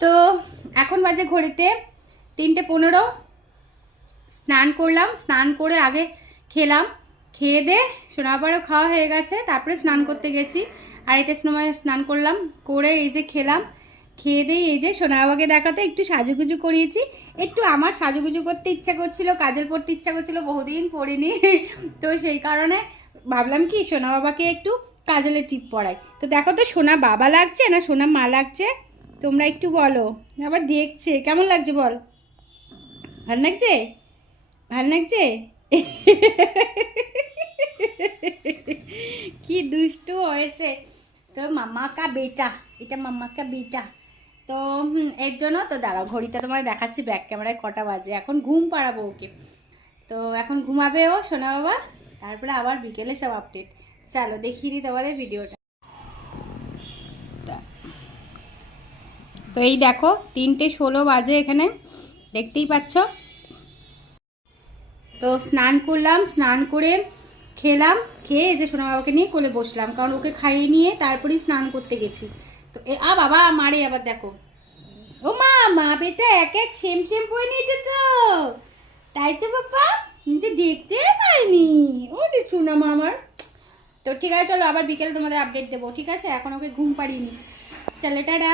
তো এখন বাজে ঘড়িতে 3:15। স্নান করলাম, স্নান করে আগে খেলাম, খেয়ে দে সোনাবাবারও খাওয়া হয়ে গেছে, তারপরে স্নান করতে গেছি। 2:30টার সময় স্নান করলাম, করে এই যে খেলাম, খেয়ে দিয়ে এই যে সোনাবাবাকে দেখাতে একটু সাজুগুজু করিয়েছি। একটু আমার সাজুগুজু করতে ইচ্ছা করছিল, কাজল পরতে ইচ্ছা করছিল, বহুদিন পরিনি। তো সেই কারণে ভাবলাম কি সোনাবাবাকে একটু কাজলের টিপ পরাই। তো দেখো তো সোনা বাবা লাগছে না সোনা মা লাগছে, তোমরা একটু বলো। আবার দেখছে কেমন লাগছে বল, ভালো লাগছে, ভালো লাগছে। কি দুষ্টু হয়েছে। তো মামা কা বেটা, এটা মামা কা বেটা। তো এর জন্য তো দাঁড়াও ঘড়িটা তোমায় দেখাচ্ছি ব্যাক ক্যামেরায় কটা বাজে। এখন ঘুম পাড়াবো ওকে, তো এখন ঘুমাবে ও সোনা বাবা, তারপরে আবার বিকেলে সব আপডেট। চলো দেখিয়ে দিই তোমাদের ভিডিওটা। তো এই দেখো 3:16 বাজে এখানে, দেখতেই পাচ্ছ। তো স্নান করলাম, স্নান করে খেলাম, খেয়ে এই যে সোনা বাবাকে নিয়ে কোলে বসলাম, কারণ ওকে খাইয়ে নিয়ে তারপরেই স্নান করতে গেছি। তো বাবা মারে আবার দেখো, ও মা মা বেটা এক এক সেম সেম পরে নিয়েছে তো, তাই তো বাবা, কিন্তু দেখতে পাইনি ও রে সোনা মা আমার। তো ঠিক আছে চলো আবার বিকেলে তোমাদের আপডেট দেবো, ঠিক আছে? এখন ওকে ঘুম পাড়িয়ে নি, চলো টাটা।